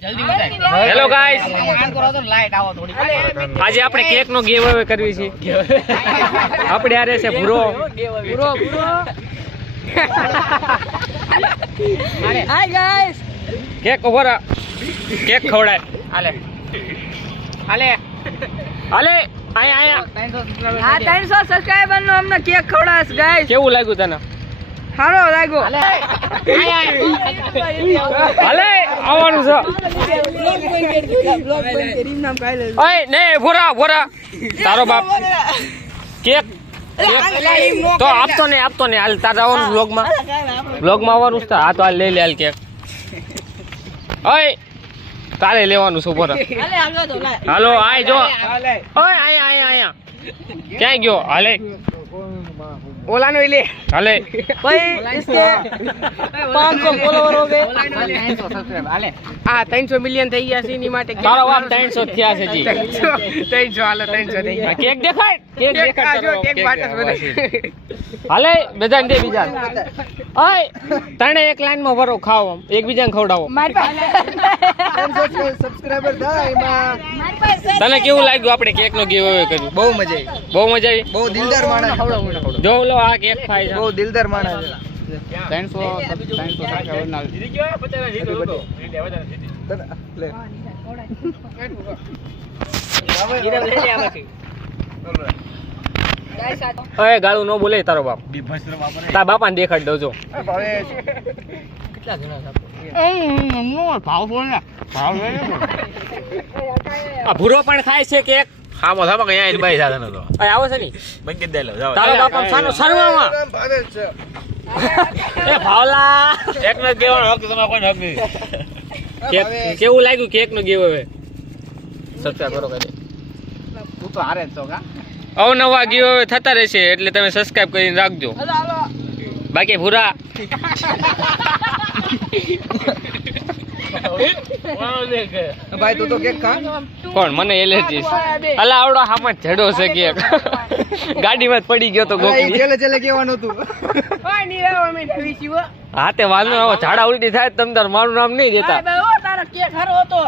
Hello guys, આજે આપણે cake નો game હવે કરવી છે. આપણે આ રહેશે ભૂરો. Hi guys, cake over cake ખવડાય. હાલે આયા 300 સબસ્ક્રાઇબર નો અમને કેક ખવડાવસ ગાઈસ. કેવું લાગ્યું તને? સારો લાગ્યો. હાલે આવવાનું છે. ઓય ને ભૂરા તારો બાપ કેક તો આપતો ને હાલ તારા આવવાનું વ્લોગમાં આવવાનું છે. હા તો હાલ લઈ લે હાલ કેક. ઓય તારે લેવાનું છે ભૂરા. હાલો આય જો. ઓય આયા ક્યાં ગયો? હાલે ओला नो ले हाले भाई इसके 500 फॉलोवर हो गए. 300 મિલિયન થઈ ગયા છે. એની માટે તારો બાપ 300 થયા છે જી. 300 હાલો 300 થઈ ગયા. કેક દેખાય કેક બાટસ બને. હાલે બધાને દે બીજા. ઓય તણે એક લાઈન માં ભરો ખાઓ, એકબીજાને ખવડાવો. મારી પાસે 300 સબસ્ક્રાઇબર થાય એમાં. તને કેવું લાગ્યું આપણે કેક નો ગીવ અવે કર્યું? બહુ મજા આવી. બહુ દિલદાર માણસ. જો લો આ કેક ખાય છે. બહુ દિલદાર માણસ. 300 સબસ્ક્રાઇબર ના લે. ઓય ગાળું નો બોલે તારો બાપ. તારા બાપાને દેખાડ દઉં જો. આ ભૂરો પણ ખાય છે કેક. હા મો થાબા કયા બાઈ સાધન હતો. ઓય આવો છે ની બંકી દે લો જાવ. તારો બાપ સાનો શરમામાં. એ ભાવલા એક ને કેવાનો હક તમારો કોઈ હક નહીં. કેક કેવું લાગ્યું કેક નો ગીવ હવે? સબસ્ક્રાઇબ કરો કરી. તું તો હારે જ છો કા? અવનવા ગીવ હવે થતા રહેશે એટલે તમે સબસ્ક્રાઇબ કરીને રાખજો. બાકી ભૂરા ભાઈ તું તો કેક ખા. કોણ? મને એલર્જી છે. અલા આવડો હામાં જડો છે કેક. ગાડીમાં જ પડી ગયો તો ગોપી. છેલ્લે કેવાનું હતું. ઓય ની રેવો મે નવી છીવો. હા તે વાંધો આવો ઝાડા ઉલટી થાય તમ તાર મારું નામ નહીં દેતા. ભાઈ ઓ તારો કેક હારો હતો.